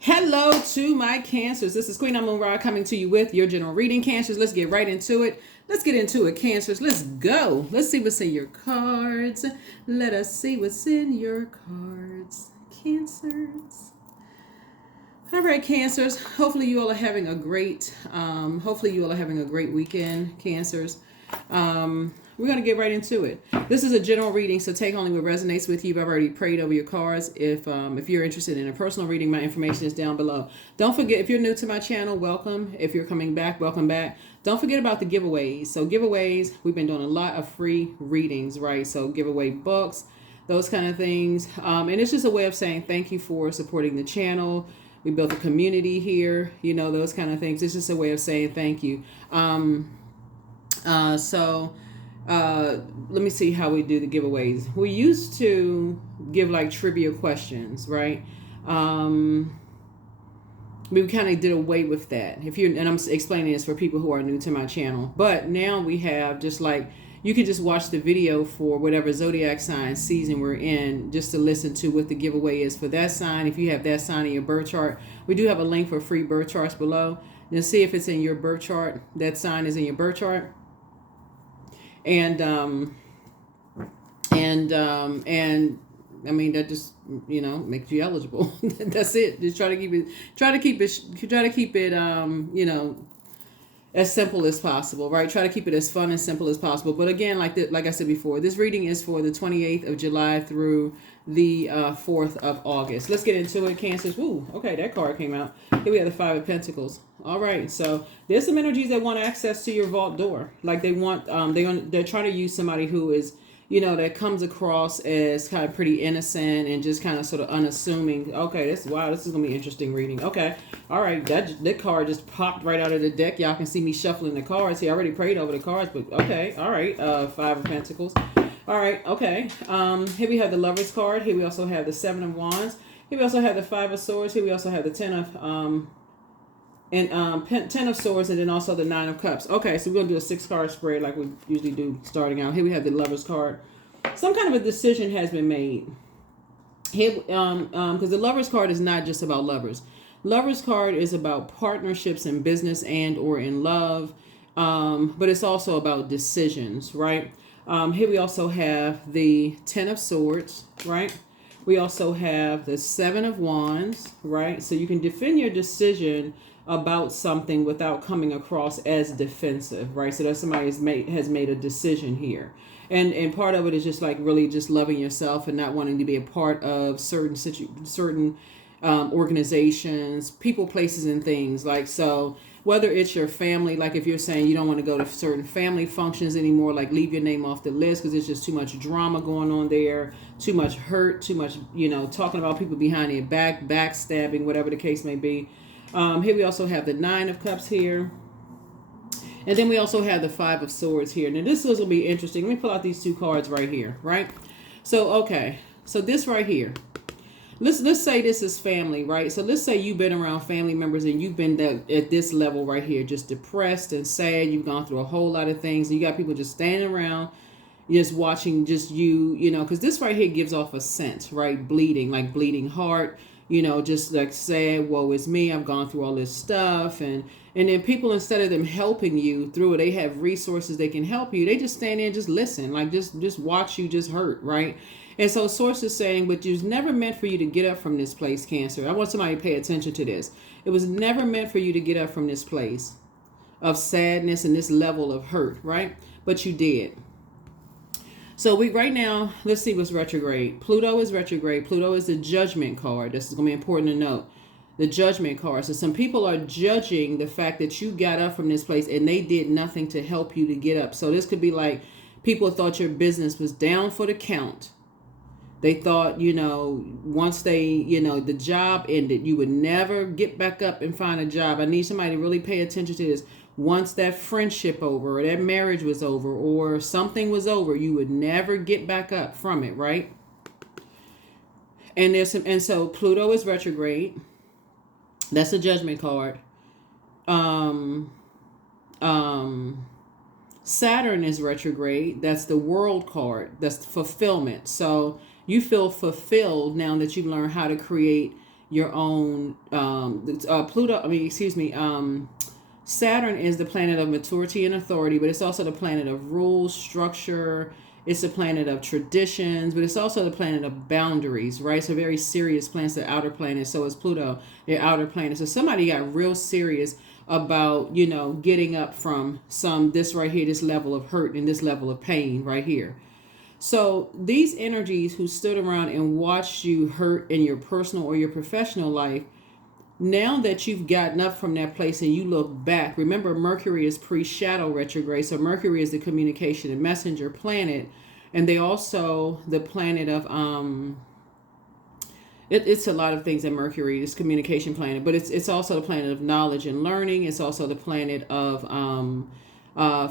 Hello to my Cancers. This is Queen Amun Ra coming to you with your general reading, Cancers. Let's get right into it. Let's get into it, Cancers. Let's go. Let's see what's in your cards. Let us see what's in your cards, Cancers. All right, Cancers. Hopefully you all are having a great. Hopefully you all are having a great weekend, Cancers. We're going to get right into it. This is a general reading, so take only what resonates with you. I've already prayed over your cards. If you're interested in a personal reading, my information is down below. Don't forget, if you're new to my channel, welcome. If you're coming back, welcome back. Don't forget about the giveaways. So giveaways, we've been doing a lot of free readings, right? So giveaway books, those kind of things. And it's just a way of saying thank you for supporting the channel. We built a community here, those kind of things. It's just a way of saying thank you. Let me see how we do the giveaways. We used to give like trivia questions, right? We kind of did away with that. And I'm explaining this for people who are new to my channel. But now we have just like, you can just watch the video for whatever Zodiac Sign season we're in, just to listen to what the giveaway is for that sign. If you have that sign in your birth chart, we do have a link for free birth charts below. Then see if it's in your birth chart. That sign is in your birth chart. And I mean, that just, makes you eligible. That's it. Just try to keep it, as simple as possible, right? Try to keep it as fun and simple as possible. But again, like I said before, this reading is for the 28th of July through the 4th of August. Let's get into it, Cancers. Woo, okay, that card came out. Here we have the Five of Pentacles. All right, so there's some energies that want access to your vault door. Like they want, they're trying to use somebody who is, that comes across as kind of pretty innocent and just kind of sort of unassuming. Okay, this is going to be an interesting reading. Okay, all right, that card just popped right out of the deck. Y'all can see me shuffling the cards here. I already prayed over the cards, but okay, all right, Five of Pentacles. All right, okay. Here we have the Lover's card. Here we also have the Seven of Wands. Here we also have the Five of Swords. Here we also have the Ten of Swords, and then also the Nine of Cups. Okay, so we're gonna do a 6-card spread like we usually do starting out. Here we have the Lover's card. Some kind of a decision has been made here, because the Lover's card is not just about lovers. Lover's card is about partnerships in business and or in love, but it's also about decisions, right? Here we also have the Ten of Swords, right? We also have the Seven of Wands, right? So you can defend your decision about something without coming across as defensive, right? So that somebody has made a decision here. And part of it is just like really just loving yourself and not wanting to be a part of certain organizations, people, places, and things. Like, so whether it's your family, like if you're saying you don't want to go to certain family functions anymore, like leave your name off the list because there's just too much drama going on there, too much hurt, too much, talking about people behind their back, backstabbing, whatever the case may be. Here we also have the Nine of Cups here. And then we also have the Five of Swords here. Now this is going to be interesting. Let me pull out these two cards right here, right? So, okay. So this right here. Let's say this is family, right? So let's say you've been around family members and you've been at this level right here, just depressed and sad. You've gone through a whole lot of things. And you got people just standing around, just watching just you, because this right here gives off a scent, right? Bleeding, like bleeding heart, just like sad, woe is me. I've gone through all this stuff. And then people, instead of them helping you through it, they have resources they can help you. They just stand there and just listen, like just watch you just hurt, right? And so Source is saying, but it was never meant for you to get up from this place, Cancer. I want somebody to pay attention to this. It was never meant for you to get up from this place of sadness and this level of hurt, right? But you did. So right now, let's see what's retrograde. Pluto is retrograde. Pluto is the Judgment card. This is going to be important to note. The Judgment card. So some people are judging the fact that you got up from this place and they did nothing to help you to get up. So this could be like people thought your business was down for the count. They thought, once the job ended, you would never get back up and find a job. I need somebody to really pay attention to this. Once that friendship over or that marriage was over or something was over, you would never get back up from it, right? And so Pluto is retrograde. That's a Judgment card. Saturn is retrograde. That's the World card. That's fulfillment. So you feel fulfilled now that you learn how to create your own Pluto. I mean, excuse me. Saturn is the planet of maturity and authority, but it's also the planet of rules, structure. It's the planet of traditions, but it's also the planet of boundaries, right? So very serious planets, the outer planets. So is Pluto, the outer planets. So somebody got real serious about, getting up from this right here, this level of hurt and this level of pain right here. So these energies who stood around and watched you hurt in your personal or your professional life, now that you've gotten up from that place and you look back, remember Mercury is pre-shadow retrograde. So Mercury is the communication and messenger planet. And they also the planet of it's a lot of things in Mercury, this communication planet, but it's also the planet of knowledge and learning. It's also the planet of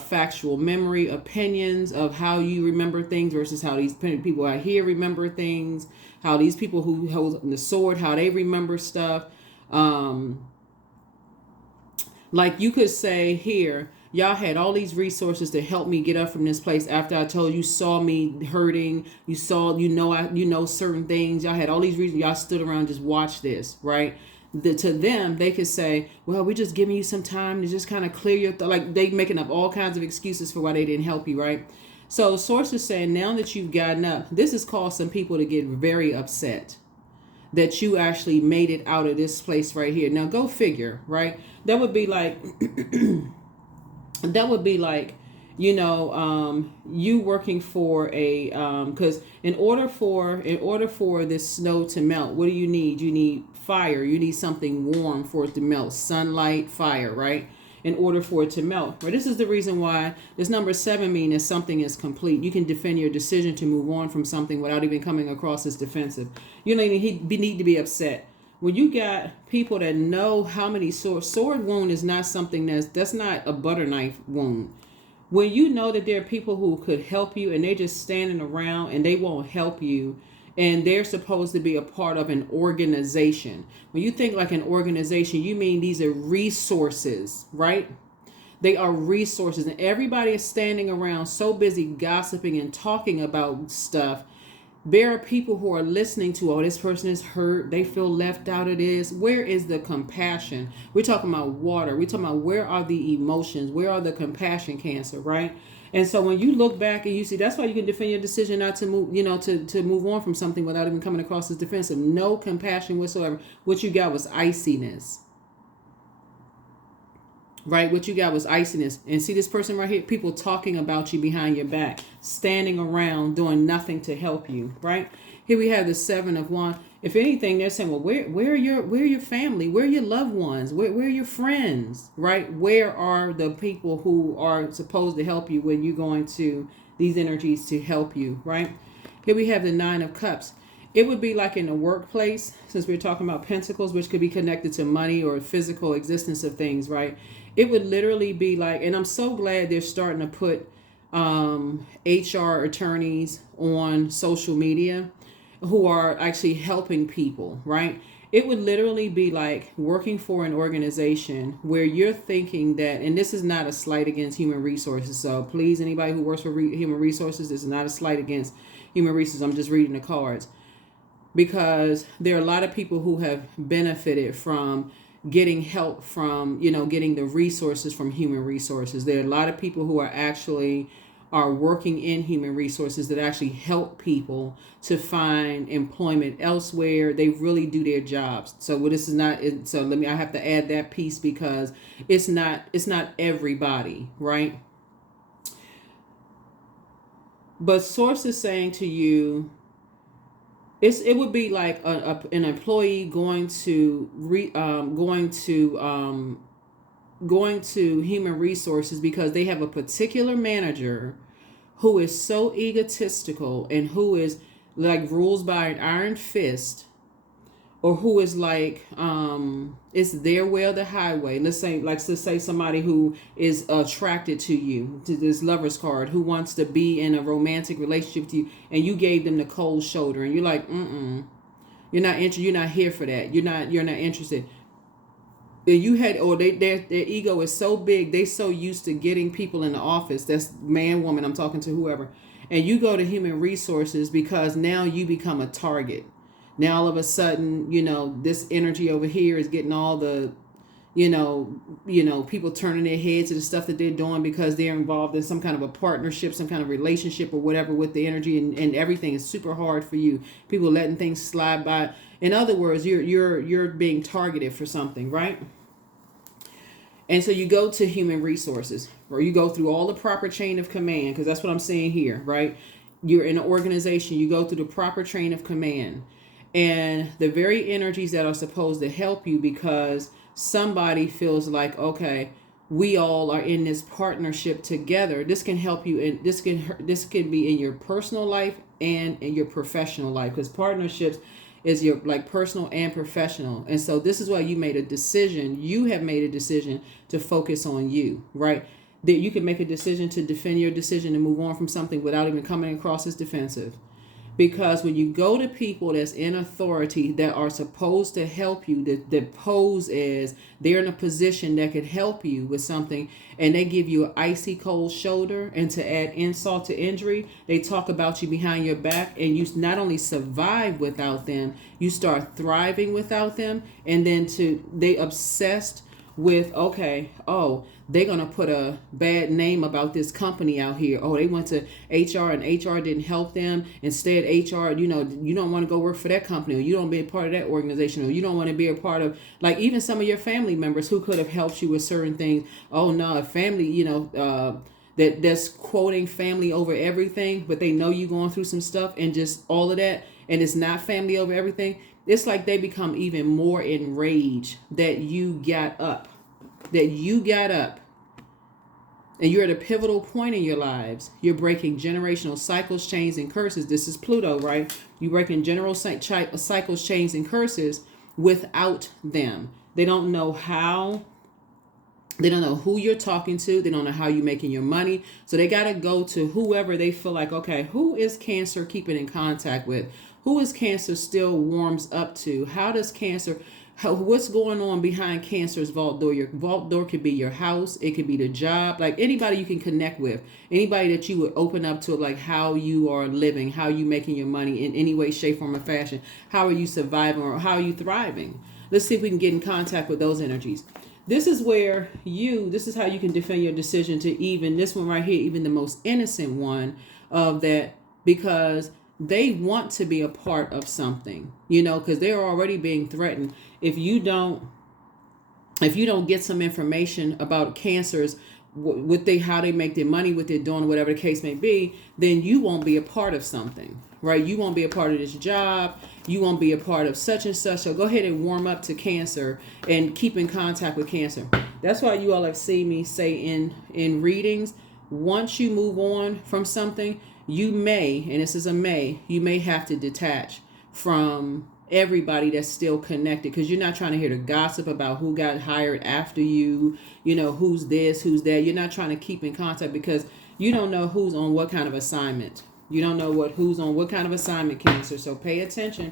factual memory, opinions of how you remember things versus how these people out here remember things, how these people who hold the sword, how they remember stuff. Like you could say here, y'all had all these resources to help me get up from this place after I told you, saw me hurting, you know certain things. Y'all had all these reasons. Y'all stood around, just watch this, right? To them, they could say, well, we're just giving you some time to just kind of clear your like they making up all kinds of excuses for why they didn't help you, right? So source is saying now that you've gotten up, this has caused some people to get very upset that you actually made it out of this place right here. Now go figure, right? That would be like you working for a because in order for this snow to melt, what do you need? You need fire. You need something warm for it to melt. Sunlight, fire, right? In order for it to melt. Right? This is the reason why this number 7 means that something is complete. You can defend your decision to move on from something without even coming across as defensive. You don't even need to be upset. When you got people that know how many sword wound is not something that's not a butter knife wound. When you know that there are people who could help you and they're just standing around and they won't help you, and they're supposed to be a part of an organization. When you think like an organization, you mean these are resources, right? They are resources, and everybody is standing around so busy gossiping and talking about stuff. There are people who are listening to, oh, this person is hurt. They feel left out of this. Where is the compassion? We're talking about water. We're talking about where are the emotions? Where are the compassion cancer, right? And so when you look back and you see, that's why you can defend your decision not to move, to move on from something without even coming across as defensive. No compassion whatsoever. What you got was iciness. Right? What you got was iciness. And see this person right here, people talking about you behind your back, standing around doing nothing to help you, right? Here we have the 7 of Wands. If anything, they're saying, well, where are your family? Where are your loved ones? Where are your friends? Right? Where are the people who are supposed to help you when you're going to these energies to help you, right? Here we have the 9 of Cups. It would be like in the workplace, since we're talking about pentacles, which could be connected to money or physical existence of things, right? It would literally be like, and I'm so glad they're starting to put HR attorneys on social media who are actually helping people, right? It would literally be like working for an organization where you're thinking that, and this is not a slight against human resources. So please, anybody who works for human resources, this is not a slight against human resources. I'm just reading the cards. Because there are a lot of people who have benefited from getting help from, getting the resources from human resources. There are a lot of people who are working in human resources that actually help people to find employment elsewhere. They really do their jobs. So this is not, so I have to add that piece because it's not everybody, right? But source is saying to you, it would be like an employee going to human resources because they have a particular manager who is so egotistical and who is like rules by an iron fist, or who is like it's their way or the highway. Let's say somebody who is attracted to you, to this lover's card, who wants to be in a romantic relationship with you, and you gave them the cold shoulder, and you're like, you're not interested. You're not here for that. You're not interested. Their ego is so big, they so used to getting people in the office. That's man, woman. I'm talking to whoever, and you go to human resources because now you become a target. Now all of a sudden, this energy over here is getting all the, people turning their heads to the stuff that they're doing because they're involved in some kind of a partnership, some kind of relationship or whatever with the energy, and everything is super hard for you. People letting things slide by. In other words, you're being targeted for something, right? And so you go to human resources, or you go through all the proper chain of command, because that's what I'm saying here, right? You're in an organization, you go through the proper chain of command, and the very energies that are supposed to help you, because somebody feels like, okay, we all are in this partnership together. This can help you, and this can be in your personal life and in your professional life, because partnerships is your like personal and professional. And so this is why you made a decision. You have made a decision to focus on you, right? That you can make a decision to defend your decision and move on from something without even coming across as defensive. Because when you go to people that's in authority that are supposed to help you, that pose as they're in a position that could help you with something, and they give you an icy cold shoulder, and to add insult to injury, they talk about you behind your back, and you not only survive without them, you start thriving without them, and then they obsessed with, okay, oh, they're going to put a bad name about this company out here. Oh, they went to HR and HR didn't help them. Instead, HR, you don't want to go work for that company, or you don't be a part of that organization, or you don't want to be a part of, like, even some of your family members who could have helped you with certain things. Oh, no, family, that's quoting family over everything, but they know you going through some stuff and just all of that, and it's not family over everything. It's like they become even more enraged that you got up. And you're at a pivotal point in your lives. You're breaking generational cycles, chains, and curses. This is Pluto, right? You're breaking cycles, chains, and curses without them. They don't know how. They don't know who you're talking to. They don't know how you're making your money. So they got to go to whoever they feel like, okay, who is Cancer keeping in contact with? Who is Cancer still warms up to? How does Cancer, what's going on behind Cancer's vault door? Your vault door could be your house. It could be the job. Like anybody you can connect with. Anybody that you would open up to, like how you are living, how you making your money in any way, shape, form, or fashion. How are you surviving, or how are you thriving? Let's see if we can get in contact with those energies. This is where this is how you can defend your decision to even this one right here, even the most innocent one of that, because they want to be a part of something, because they're already being threatened. If you don't get some information about Cancers, how they make their money, what they're doing, whatever the case may be, then you won't be a part of something, right? You won't be a part of this job. You won't be a part of such and such. So go ahead and warm up to Cancer and keep in contact with Cancer. That's why you all have seen me say in readings, once you move on from something, you may, and this is a may, you may have to detach from everybody that's still connected, because you're not trying to hear the gossip about who got hired after you, who's this, who's that. You're not trying to keep in contact because you don't know who's on what kind of assignment. You don't know who's on what kind of assignment, Cancer. So pay attention,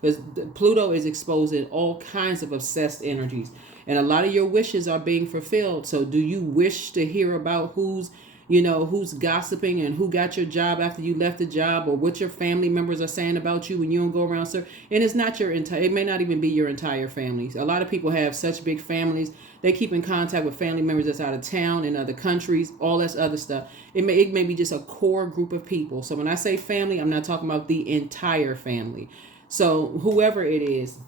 because Pluto is exposing all kinds of obsessed energies, and a lot of your wishes are being fulfilled. So do you wish to hear about who's gossiping and who got your job after you left the job, or what your family members are saying about you when you don't go around, sir? And it's not it may not even be your entire family. A lot of people have such big families. They keep in contact with family members that's out of town, in other countries, all this other stuff. It may be just a core group of people. So when I say family, I'm not talking about the entire family. So whoever it is,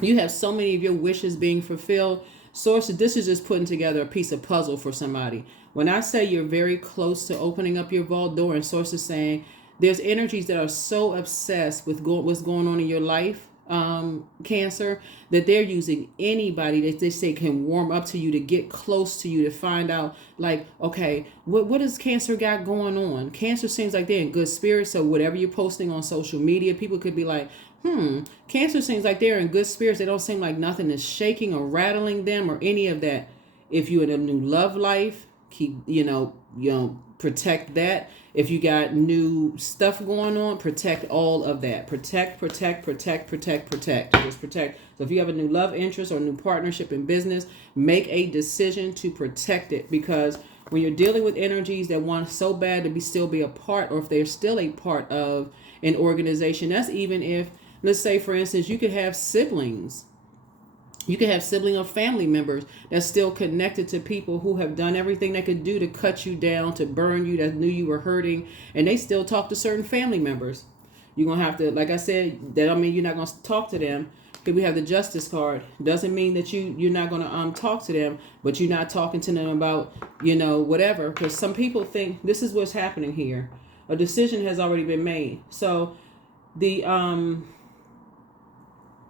you have so many of your wishes being fulfilled. Source, this is just putting together a piece of puzzle for somebody. When I say you're very close to opening up your vault door, and Source is saying there's energies that are so obsessed with what's going on in your life, Cancer, that they're using anybody that they say can warm up to you, to get close to you, to find out, like, okay, what does Cancer got going on? Cancer seems like they're in good spirits. So whatever you're posting on social media, people could be like, Cancer seems like they're in good spirits. They don't seem like nothing is shaking or rattling them or any of that. If you're in a new love life, keep, protect that. If you got new stuff going on, protect all of that. Protect. Just protect. So if you have a new love interest or new partnership in business, make a decision to protect it, because when you're dealing with energies that want so bad to still be a part, or if they're still a part of an organization. That's even if, let's say, for instance, you could have siblings. You could have sibling or family members that's still connected to people who have done everything they could do to cut you down, to burn you, that knew you were hurting, and they still talk to certain family members. You're going to have to, like I said, that don't mean you're not going to talk to them. Because we have the Justice card. Doesn't mean that you're not going to talk to them, but you're not talking to them about, whatever. Because some people think this is what's happening here. A decision has already been made. So and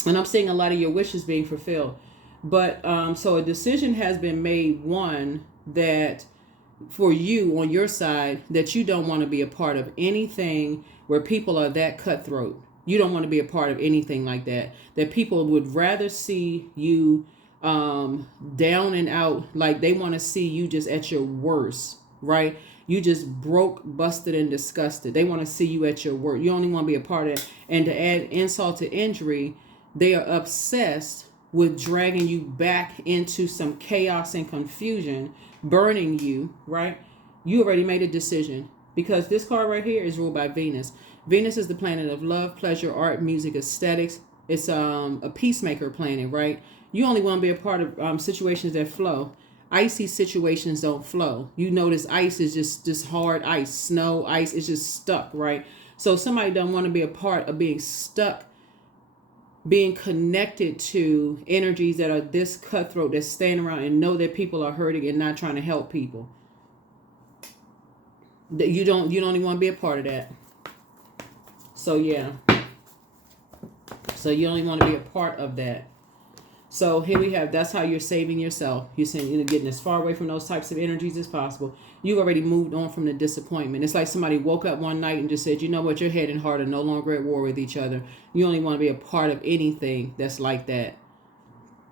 I'm seeing a lot of your wishes being fulfilled. But so a decision has been made, one, that for you on your side, that you don't want to be a part of anything where people are that cutthroat. You don't want to be a part of anything like that. That people would rather see you down and out, like they want to see you just at your worst, right? You just broke, busted, and disgusted. They want to see you at your worst. You only want to be a part of it. And to add insult to injury, they are obsessed with dragging you back into some chaos and confusion, burning you, right? You already made a decision, because this card right here is ruled by Venus. Venus is the planet of love, pleasure, art, music, aesthetics. It's a peacemaker planet, right? You only want to be a part of situations that flow. Icy situations don't flow. You notice ice is just hard ice, snow, ice is just stuck, right? So somebody don't want to be a part of being stuck, being connected to energies that are this cutthroat, that stand around and know that people are hurting and not trying to help people. That you don't even want to be a part of that. So yeah. So you only want to be a part of that. So here we have, that's how you're saving yourself. You're saying you're getting as far away from those types of energies as possible. You've already moved on from the disappointment. It's like somebody woke up one night and just said, you know what, your head and heart are no longer at war with each other. You only want to be a part of anything that's like that.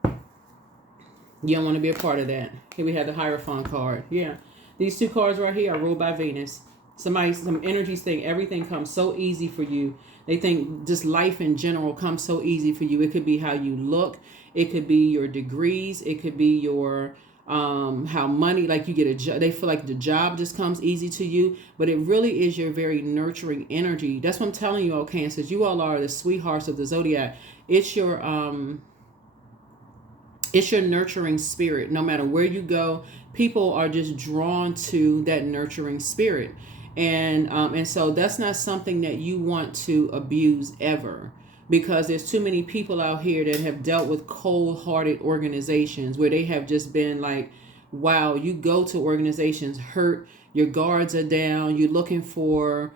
You don't want to be a part of that. Here we have the Hierophant card. Yeah. These two cards right here are ruled by Venus. Some energies think everything comes so easy for you. They think just life in general comes so easy for you. It could be how you look. It could be your degrees. It could be your how money, like you get a job. They feel like the job just comes easy to you. But it really is your very nurturing energy. That's what I'm telling you all, Cancers. You all are the sweethearts of the Zodiac. It's your nurturing spirit. No matter where you go, people are just drawn to that nurturing spirit. And so that's not something that you want to abuse ever, because there's too many people out here that have dealt with cold-hearted organizations where they have just been like, wow, you go to organizations hurt, your guards are down, you're looking for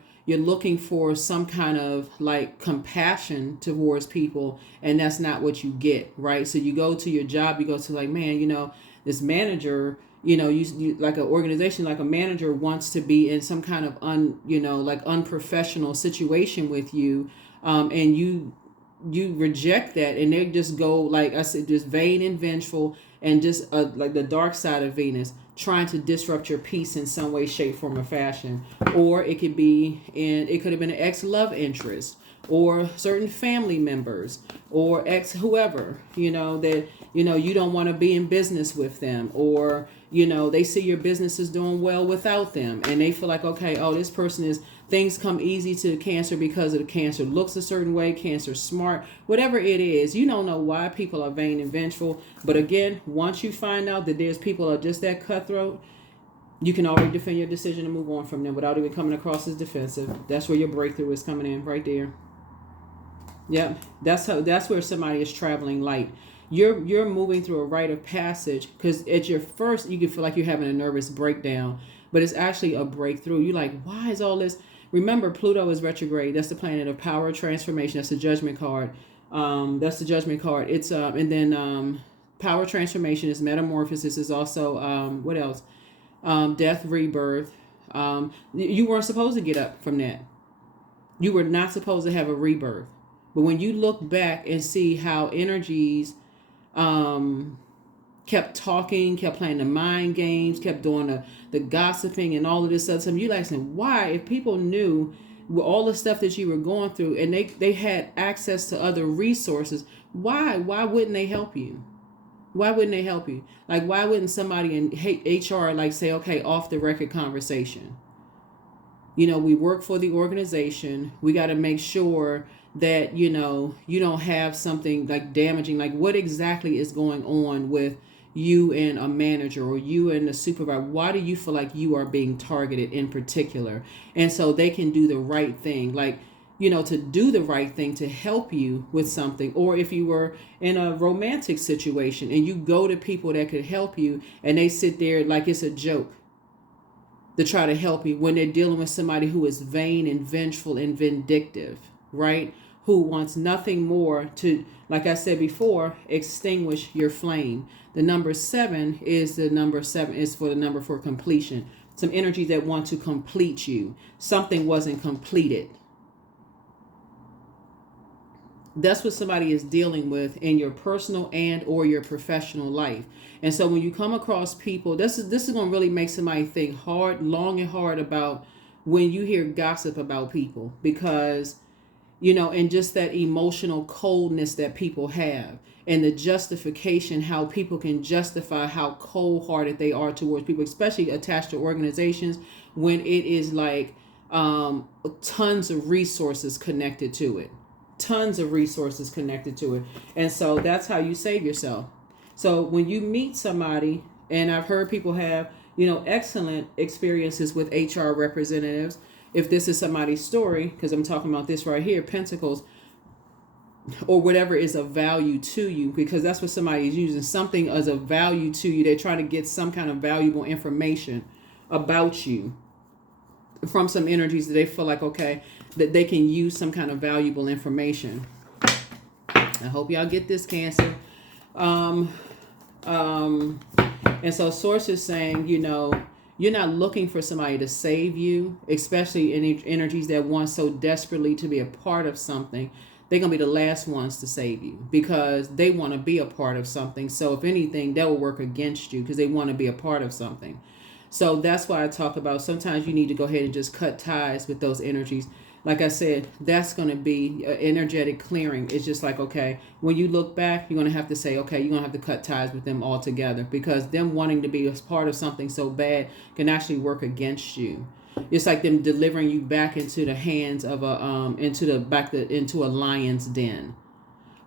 some kind of like compassion towards people, and that's not what you get, right? So you go to your job, you go to like, man, this manager, you like an organization, like a manager wants to be in some kind of unprofessional situation with you, and you reject that, and they just go, like I said, just vain and vengeful, and just like the dark side of Venus, trying to disrupt your peace in some way, shape, form, or fashion. Or it could have been an ex-love interest, or certain family members, or ex whoever, that you don't want to be in business with them, or they see your business is doing well without them, and they feel like, okay, this person is, things come easy to Cancer because of the Cancer looks a certain way, Cancer smart, whatever it is. You don't know why people are vain and vengeful, but again, once you find out that there's people are just that cutthroat, you can already defend your decision and move on from them without even coming across as defensive. That's where your breakthrough is coming in, right there. Yep, that's where somebody is traveling light. You're moving through a rite of passage, because at your first you can feel like you're having a nervous breakdown, but it's actually a breakthrough. You're like, why is all this? Remember, Pluto is retrograde. That's the planet of power, transformation. That's the Judgment card. It's and then power, transformation is metamorphosis. Is also what else? Death, rebirth. You weren't supposed to get up from that. You were not supposed to have a rebirth. But when you look back and see how energies kept talking, kept playing the mind games, kept doing the gossiping and all of this stuff, you like saying, why, if people knew all the stuff that you were going through and they had access to other resources, why wouldn't they help you? Why wouldn't they help you? Like, why wouldn't somebody in HR like say, okay, off the record conversation? You know, we work for the organization. We got to make sure that, you know, you don't have something like damaging. Like, what exactly is going on with you and a manager or you and the supervisor? Why do you feel like you are being targeted in particular? And so they can do the right thing. Like, you know, to do the right thing to help you with something. Or if you were in a romantic situation and you go to people that could help you and they sit there like it's a joke to try to help you when they're dealing with somebody who is vain and vengeful and vindictive, right? Who wants nothing more to, like I said before, extinguish your flame. The number 7 is the number 7 is for the number for completion. Some energy that want to complete you. Something wasn't completed. That's what somebody is dealing with in your personal and or your professional life. And so when you come across people, this is going to really make somebody think hard, long and hard about when you hear gossip about people, because, you know, and just that emotional coldness that people have and the justification, how people can justify how cold-hearted they are towards people, especially attached to organizations, when it is like tons of resources connected to it. Tons of resources connected to it. And so that's how you save yourself. So when you meet somebody, and I've heard people have, you know, excellent experiences with HR representatives. If this is somebody's story, because I'm talking about this right here, Pentacles, or whatever is of value to you, because that's what somebody is using, something as of value to you. They're trying to get some kind of valuable information about you from some energies that they feel like, okay, that they can use some kind of valuable information. I hope y'all get this, Cancer. And so Source is saying, you know, you're not looking for somebody to save you, especially in energies that want so desperately to be a part of something. They're going to be the last ones to save you because they want to be a part of something. So if anything, that will work against you because they want to be a part of something. So that's why I talk about sometimes you need to go ahead and just cut ties with those energies. Like I said, that's going to be energetic clearing. It's just like, okay, when you look back, you're going to have to say, okay, you're going to have to cut ties with them altogether because them wanting to be a part of something so bad can actually work against you. It's like them delivering you back into the hands of into a lion's den.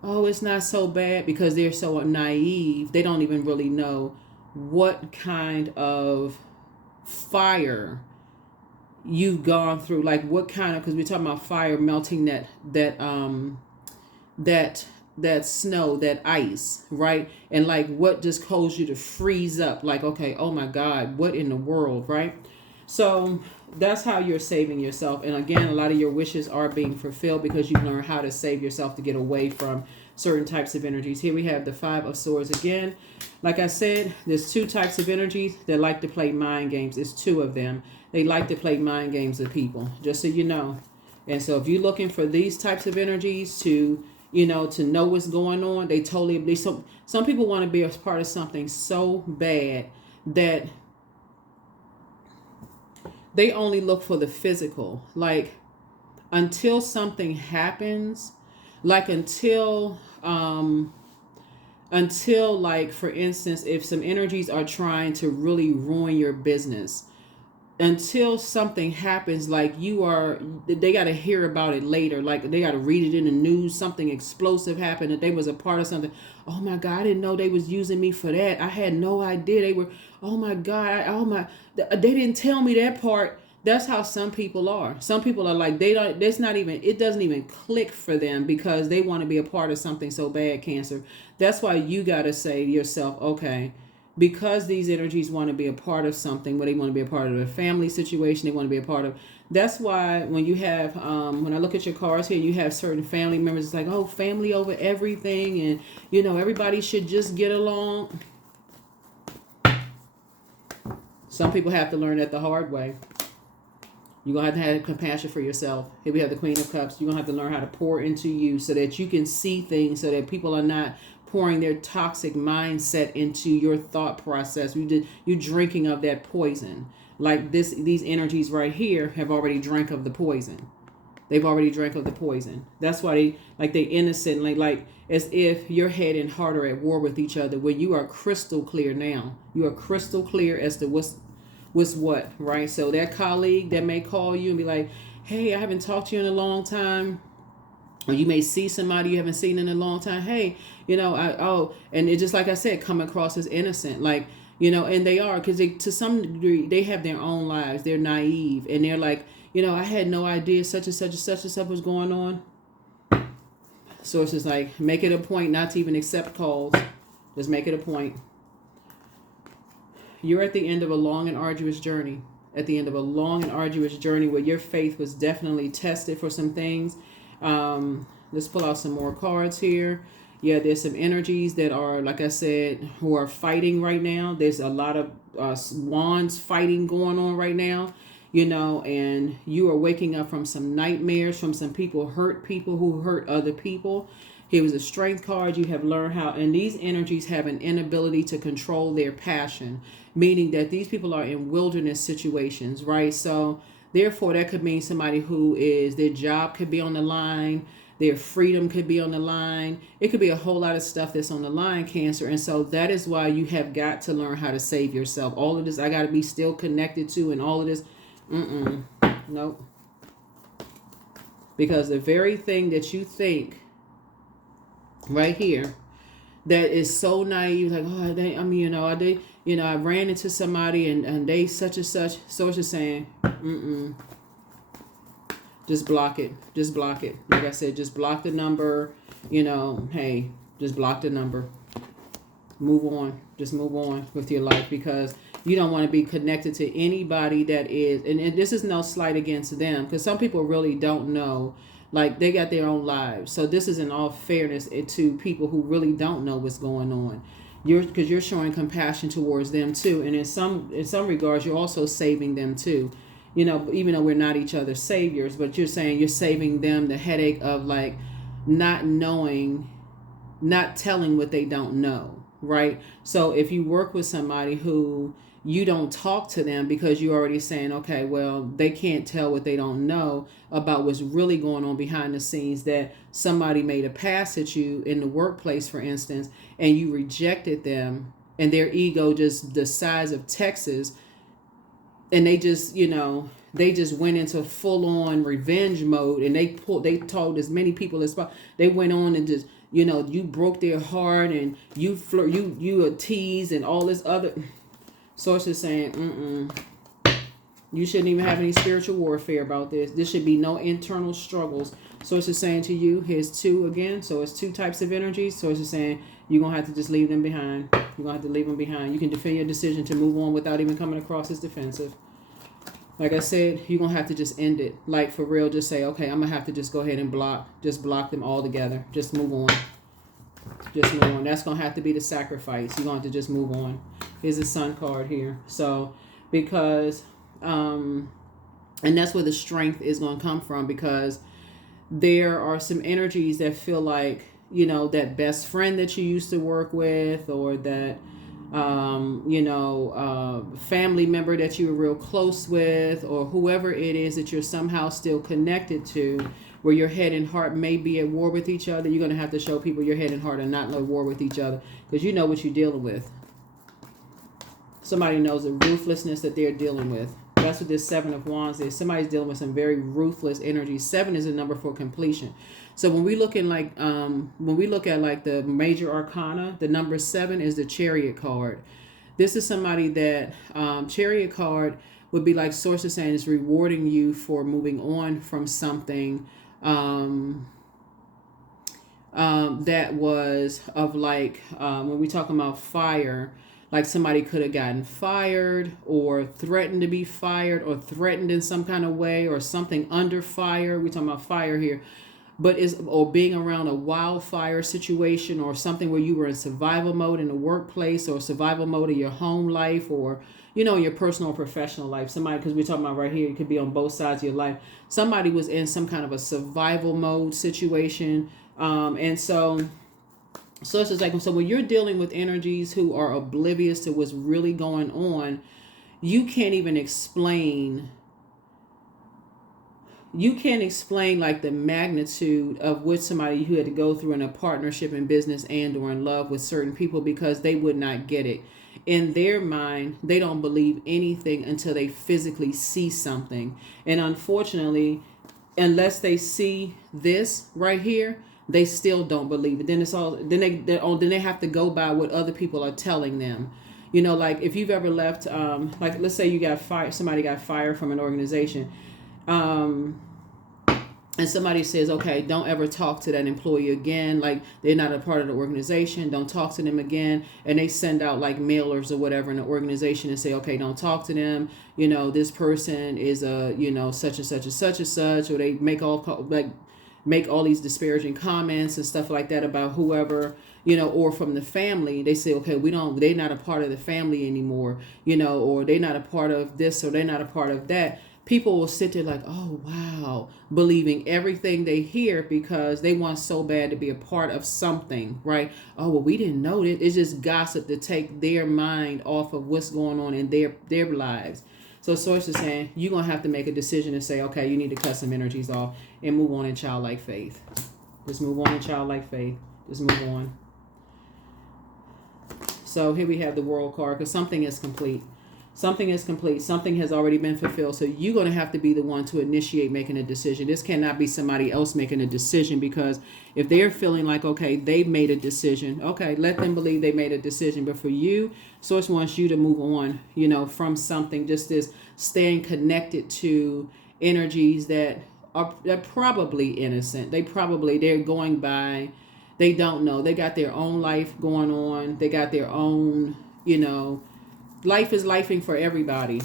Oh, it's not so bad because they're so naive. They don't even really know what kind of fire you've gone through, like what kind of, because we're talking about fire melting that snow, that ice, right? And like what just caused you to freeze up, like, okay, oh my God, what in the world, right? So that's how you're saving yourself. And again, a lot of your wishes are being fulfilled because you've learned how to save yourself to get away from certain types of energies. Here we have the 5 of Swords again. Like I said, there's 2 types of energies that like to play mind games. It's 2 of them. They like to play mind games with people, just so you know. And so if you're looking for these types of energies to, you know, to know what's going on, some people want to be a part of something so bad that they only look for the physical. Like until something happens, like until like, for instance, if some energies are trying to really ruin your business, until something happens, like they got to hear about it later. Like they got to read it in the news. Something explosive happened that they was a part of something. Oh my God, I didn't know they was using me for that. I had no idea they were. Oh my God. They didn't tell me that part. That's how some people are. Some people are like, it doesn't even click for them because they want to be a part of something so bad, Cancer. That's why you got to say to yourself, okay, because these energies want to be a part of something, where they want to be a part of a family situation, they want to be a part of. That's why when you have, when I look at your cards here, you have certain family members. It's like, oh, family over everything, and you know everybody should just get along. Some people have to learn that the hard way. You're going to have compassion for yourself. Here we have the Queen of Cups. You're going to have to learn how to pour into you so that you can see things, so that people are not pouring their toxic mindset into your thought process. You're drinking of that poison. Like these energies right here have already drank of the poison. They've already drank of the poison. That's why they innocently, like as if your head and heart are at war with each other, when you are crystal clear now. You are crystal clear as to what's what, right? So that colleague that may call you and be like, hey, I haven't talked to you in a long time. Or you may see somebody you haven't seen in a long time. Hey, and it just, like I said, come across as innocent. Like, and they are, because to some degree, they have their own lives. They're naive. And they're like, I had no idea such and such and such and such was going on. So it's just like, make it a point not to even accept calls. Just make it a point. You're at the end of a long and arduous journey. At the end of a long and arduous journey where your faith was definitely tested for some things. Let's pull out some more cards here. Yeah, there's some energies that are, like I said, who are fighting right now. There's a lot of wands fighting going on right now, and you are waking up from some nightmares, from some people who hurt other people. Here was a strength card. You have learned how, and these energies have an inability to control their passion, meaning that these people are in wilderness situations, right? So therefore, that could mean somebody who their job could be on the line, their freedom could be on the line. It could be a whole lot of stuff that's on the line, Cancer. And so that is why you have got to learn how to save yourself. All of this, I got to be still connected to, and all of this, nope. Because the very thing that you think right here that is so naive, like, I ran into somebody and they such and such. So it's just saying, just block it. Just block it. Like I said, just block the number. Hey, just block the number. Move on. Just move on with your life, because you don't want to be connected to anybody that is, and this is no slight against them, because some people really don't know. Like, they got their own lives. So this is in all fairness to people who really don't know what's going on. Because you're showing compassion towards them too. And in some regards, you're also saving them too. Even though we're not each other's saviors, but you're saying you're saving them the headache of like not knowing, not telling what they don't know, right? So if you work with somebody who you don't talk to them because you're already saying, okay, well, they can't tell what they don't know about what's really going on behind the scenes, that somebody made a pass at you in the workplace, for instance, and you rejected them, and their ego just the size of Texas, and they just, they just went into full-on revenge mode, and they told as many people as possible. They went on and just, you broke their heart, and you a tease and all this other. Sources saying, you shouldn't even have any spiritual warfare about this. There should be no internal struggles. Sources saying to you, here's 2 again. So it's 2 types of energies. Sources saying you're going to have to just leave them behind. You're going to have to leave them behind. You can defend your decision to move on without even coming across as defensive. Like I said, you're going to have to just end it. Like, for real, just say, okay, I'm going to have to just go ahead and just block them all together. Just move on. Just move on. That's going to have to be the sacrifice. You're going to have to just move on. Here's a Sun card here. So, because, and that's where the strength is going to come from, because there are some energies that feel like, that best friend that you used to work with, or that, family member that you were real close with, or whoever it is that you're somehow still connected to, where your head and heart may be at war with each other. You're going to have to show people your head and heart are not at war with each other, because you know what you're dealing with. Somebody knows the ruthlessness that they're dealing with. That's what this 7 of Wands is. Somebody's dealing with some very ruthless energy. 7 is a number for completion. So when we look at the major arcana, the number 7 is the Chariot card. This is somebody that Chariot card would be like sources saying is rewarding you for moving on from something that was of like when we talking about fire. Like somebody could have gotten fired, or threatened to be fired, or threatened in some kind of way, or something under fire. We're talking about fire here. Or being around a wildfire situation, or something where you were in survival mode in the workplace, or survival mode in your home life, or, your personal or professional life. Somebody, because we're talking about right here, it could be on both sides of your life. Somebody was in some kind of a survival mode situation. And so it's just like, so when you're dealing with energies who are oblivious to what's really going on, you can't even explain you can't explain like the magnitude of what somebody who had to go through in a partnership in business and or in love with certain people, because they would not get it. In their mind, they don't believe anything until they physically see something. And unfortunately, unless they see this right here, they still don't believe it. Then it's all then they have to go by what other people are telling them. You know, like if you've ever left, like let's say you got fired, somebody got fired from an organization, and somebody says, okay, don't ever talk to that employee again. Like they're not a part of the organization. Don't talk to them again. And they send out like mailers or whatever in the organization and say, okay, don't talk to them. You know, this person is a, you know, such and such and such and such, or they make all these disparaging comments and stuff like that about whoever, you know, or from the family. They say, okay, they're not a part of the family anymore, you know, or they're not a part of this, or they're not a part of that. People will sit there like, oh, wow, believing everything they hear because they want so bad to be a part of something, right? Oh, well, we didn't know it. It's just gossip to take their mind off of what's going on in their lives. So Source is saying you're going to have to make a decision and say, okay, you need to cut some energies off and move on in childlike faith. Just move on in childlike faith. Just move on. So here we have the World card, because something is complete. Something is complete. Something has already been fulfilled. So you're going to have to be the one to initiate making a decision. This cannot be somebody else making a decision, because if they're feeling like, okay, they've made a decision, okay, let them believe they made a decision. But for you, Source wants you to move on, you know, from something, just this staying connected to energies they're probably innocent. They're going by, they don't know. They got their own life going on. They got their own, you know, life is lifing for everybody.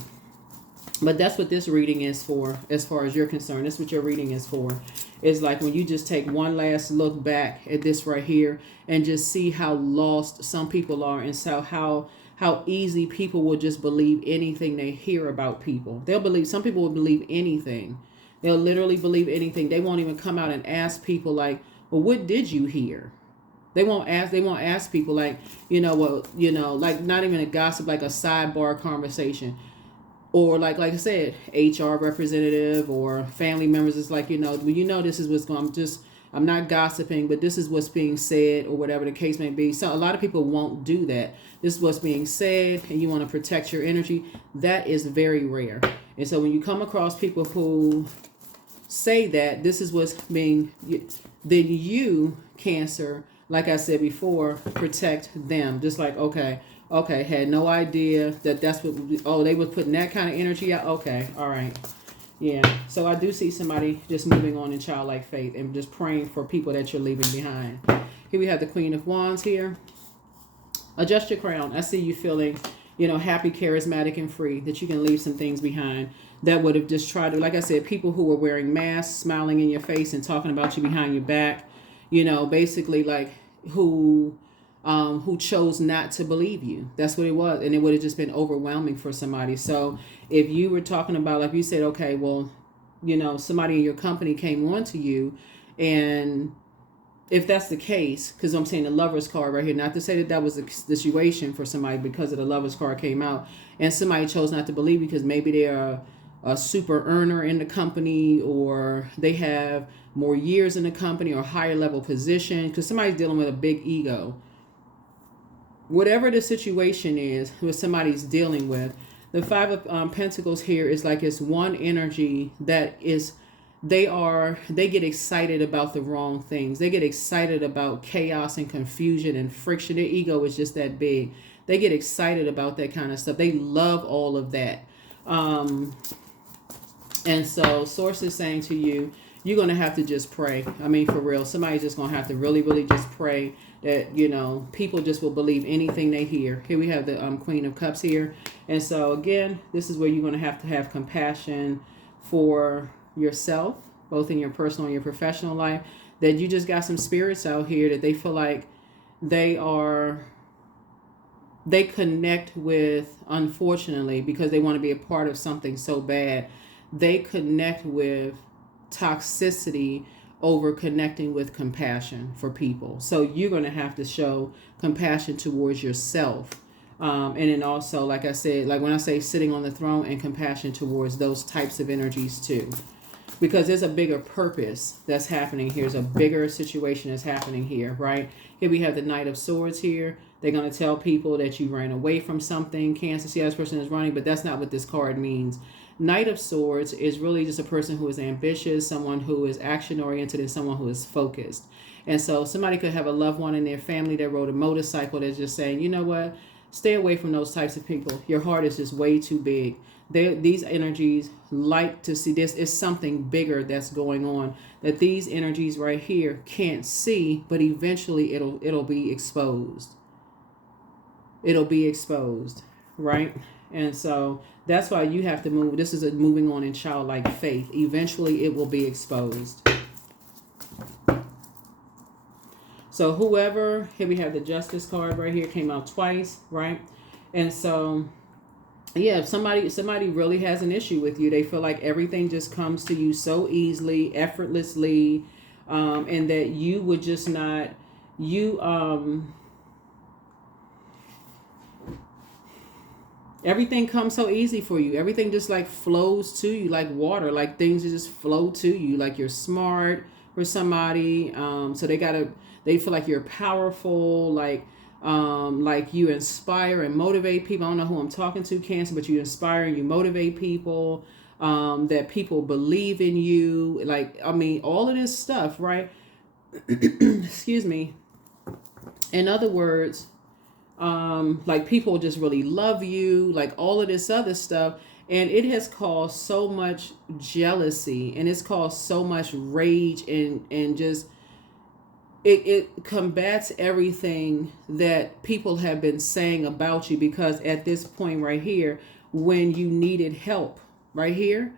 But that's what this reading is for, as far as you're concerned. That's what your reading is for. It's like when you just take one last look back at this right here and just see how lost some people are, and so how easy people will just believe anything they hear about people. Some people will believe anything. They'll literally believe anything. They won't even come out and ask people like, well, what did you hear? They won't ask people like, like not even a gossip, like a sidebar conversation. Or like I said, HR representative or family members. It's like, this is what's going on. I'm not gossiping, but this is what's being said, or whatever the case may be. So a lot of people won't do that. This is what's being said, and you want to protect your energy. That is very rare. And so when you come across people who say that this is what's being, then you, Cancer, like I said before, protect them. Just like, okay, had no idea that's what, they were putting that kind of energy out. Okay, all right. Yeah, so I do see somebody just moving on in childlike faith and just praying for people that you're leaving behind. Here we have the Queen of Wands here. Adjust your crown. I see you feeling, happy, charismatic, and free, that you can leave some things behind that would have just tried to, like I said, people who were wearing masks, smiling in your face and talking about you behind your back, basically like who chose not to believe you. That's what it was. And it would have just been overwhelming for somebody. So if you were talking about, like you said, okay, well, somebody in your company came on to you, and if that's the case, because I'm saying the Lover's card right here, not to say that was a situation for somebody because of the Lover's card came out, and somebody chose not to believe because maybe they're a super earner in the company, or they have more years in the company, or higher level position, because somebody's dealing with a big ego. Whatever the situation is, what somebody's dealing with, the Five of Pentacles here is like it's one energy that is, they get excited about the wrong things. They get excited about chaos and confusion and friction. Their ego is just that big. They get excited about that kind of stuff. They love all of that. And so Source is saying to you, you're going to have to just pray. I mean, for real, somebody's just going to have to really, really just pray that, people just will believe anything they hear. Here we have the Queen of Cups here. And so, again, this is where you're going to have compassion for yourself, both in your personal and your professional life, that you just got some spirits out here that they feel like they connect with, unfortunately, because they want to be a part of something so bad. They connect with toxicity over connecting with compassion for people. So you're going to have to show compassion towards yourself. And then also, like I said, like when I say sitting on the throne, and compassion towards those types of energies too. because there's a bigger purpose that's happening here. There's a bigger situation that's happening here, right? Here we have the Knight of Swords here. They're going to tell people that you ran away from something. Cancer, see how this person is running, but that's not what this card means. Knight of Swords is really just a person who is ambitious, someone who is action-oriented, and someone who is focused. And so somebody could have a loved one in their family that rode a motorcycle that's just saying, you know what, stay away from those types of people. Your heart is just way too big. These energies like to see this is something bigger that's going on that these energies right here can't see, but eventually it'll be exposed. It'll be exposed, right? And so that's why you have to move. This is a moving on in childlike faith. Eventually it will be exposed. So whoever, here we have the Justice card right here, came out twice, right? And so, yeah, if somebody really has an issue with you, they feel like everything just comes to you so easily, effortlessly, and that you would just not, everything comes so easy for you. Everything just like flows to you like water, like things just flow to you, like you're smart for somebody. So they feel like you're powerful, like you inspire and motivate people. I don't know who I'm talking to, Cancer, but you inspire and you motivate people, that people believe in you. Like, I mean, all of this stuff, right? Excuse me. In other words, like people just really love you, like all of this other stuff. And it has caused so much jealousy, and it's caused so much rage, and just it combats everything that people have been saying about you. Because at this point right here, when you needed help right here,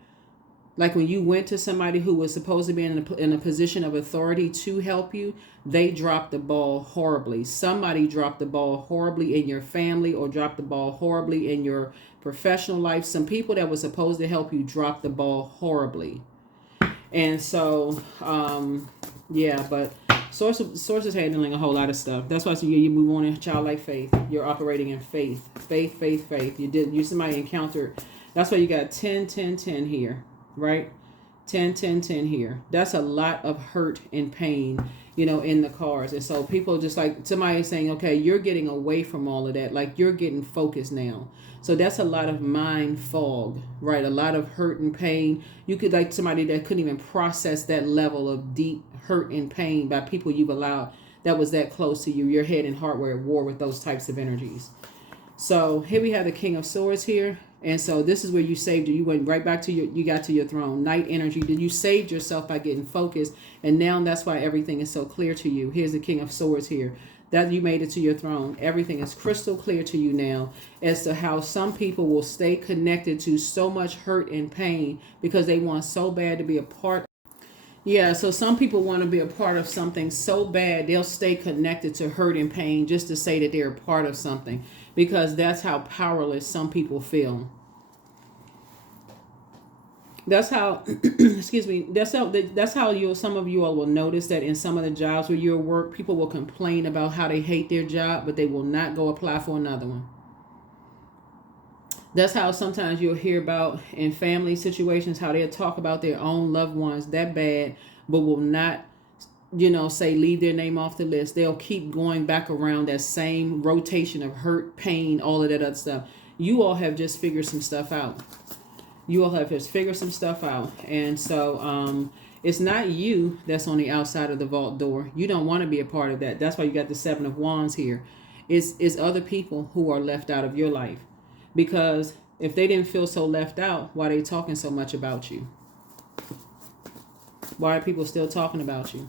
like when you went to somebody who was supposed to be in a position of authority to help you, they dropped the ball horribly. Somebody dropped the ball horribly in your family, or dropped the ball horribly in your professional life. Some people that were supposed to help you dropped the ball horribly. And so, yeah, but Source is handling a whole lot of stuff. That's why you move on in childlike faith. You're operating in faith. Faith. You somebody encountered. That's why you got 10, 10, 10 here, right? 10, 10, 10 here. That's a lot of hurt and pain, in the cards. And so people just like somebody saying, okay, you're getting away from all of that. Like you're getting focused now. So that's a lot of mind fog, right? A lot of hurt and pain. You could like somebody that couldn't even process that level of deep hurt and pain by people you've allowed that was that close to you. Your head and heart were at war with those types of energies. So here we have the King of Swords here. And so this is where you saved you. You went right back to you got to your throne. Night energy. You saved yourself by getting focused. And now that's why everything is so clear to you. Here's the King of Swords here. That you made it to your throne. Everything is crystal clear to you now as to how some people will stay connected to so much hurt and pain because they want so bad to be a part. Yeah, so some people want to be a part of something so bad they'll stay connected to hurt and pain just to say that they're a part of something, because that's how powerless some people feel. That's how, excuse me, that's how some of you all will notice that in some of the jobs where you work, people will complain about how they hate their job, but they will not go apply for another one. That's how sometimes you'll hear about in family situations, how they'll talk about their own loved ones that bad, but will not, say leave their name off the list. They'll keep going back around that same rotation of hurt, pain, all of that other stuff. You all have just figured some stuff out. And so it's not you that's on the outside of the vault door. You don't want to be a part of that. That's why you got the Seven of Wands here. It's other people who are left out of your life. Because if they didn't feel so left out, why are they talking so much about you? Why are people still talking about you?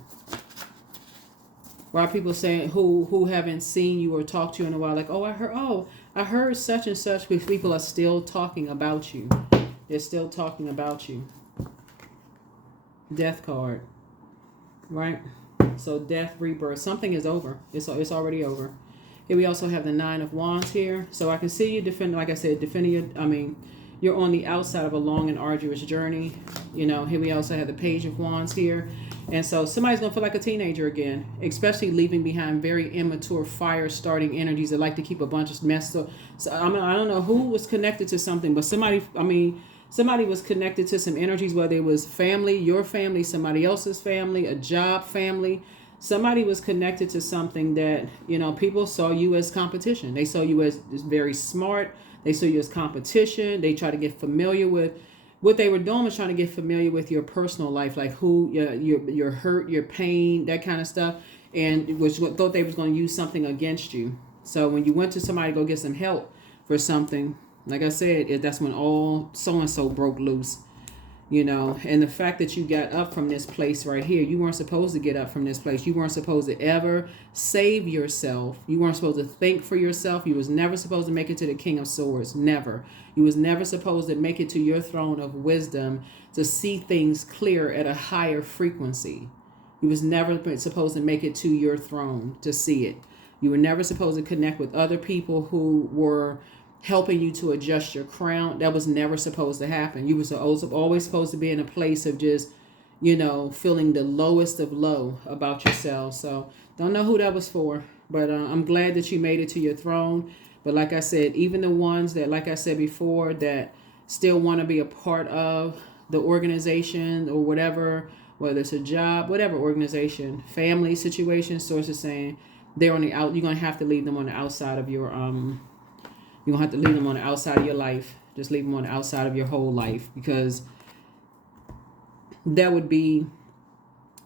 Why are people saying who haven't seen you or talked to you in a while, like, I heard such and such, because people are still talking about you. They're still talking about you. Death card. Right? So death, rebirth. Something is over. It's already over. Here we also have the Nine of Wands here. So I can see you defending, like I said, you're on the outside of a long and arduous journey. Here we also have the Page of Wands here. And so somebody's going to feel like a teenager again, especially leaving behind very immature fire-starting energies that like to keep a bunch of mess. So I don't know who was connected to something, but somebody, Somebody was connected to some energies, whether it was family, your family, somebody else's family, a job family. Somebody was connected to something that, you know, people saw you as competition. They saw you as very smart. They saw you as competition. They try to get familiar with what they were doing, was trying to get familiar with your personal life, like who your hurt, your pain, that kind of stuff, and which thought they was going to use something against you. So when you went to somebody to go get some help for something, like I said, that's when all so and so broke loose. You know, and the fact that you got up from this place right here, you weren't supposed to get up from this place. You weren't supposed to ever save yourself. You weren't supposed to think for yourself. You was never supposed to make it to the King of Swords. Never. You was never supposed to make it to your throne of wisdom to see things clear at a higher frequency. You was never supposed to make it to your throne to see it. You were never supposed to connect with other people who were helping you to adjust your crown. That was never supposed to happen. You was always supposed to be in a place of just, you know, feeling the lowest of low about yourself. So don't know who that was for, but I'm glad that you made it to your throne. But like I said, even the ones that, like I said before, that still want to be a part of the organization or whatever, whether it's a job, whatever organization, family situation, source is saying they're on the out. You're going to have to leave them on the outside of your You're going to have to leave them on the outside of your life. Just leave them on the outside of your whole life, because that would be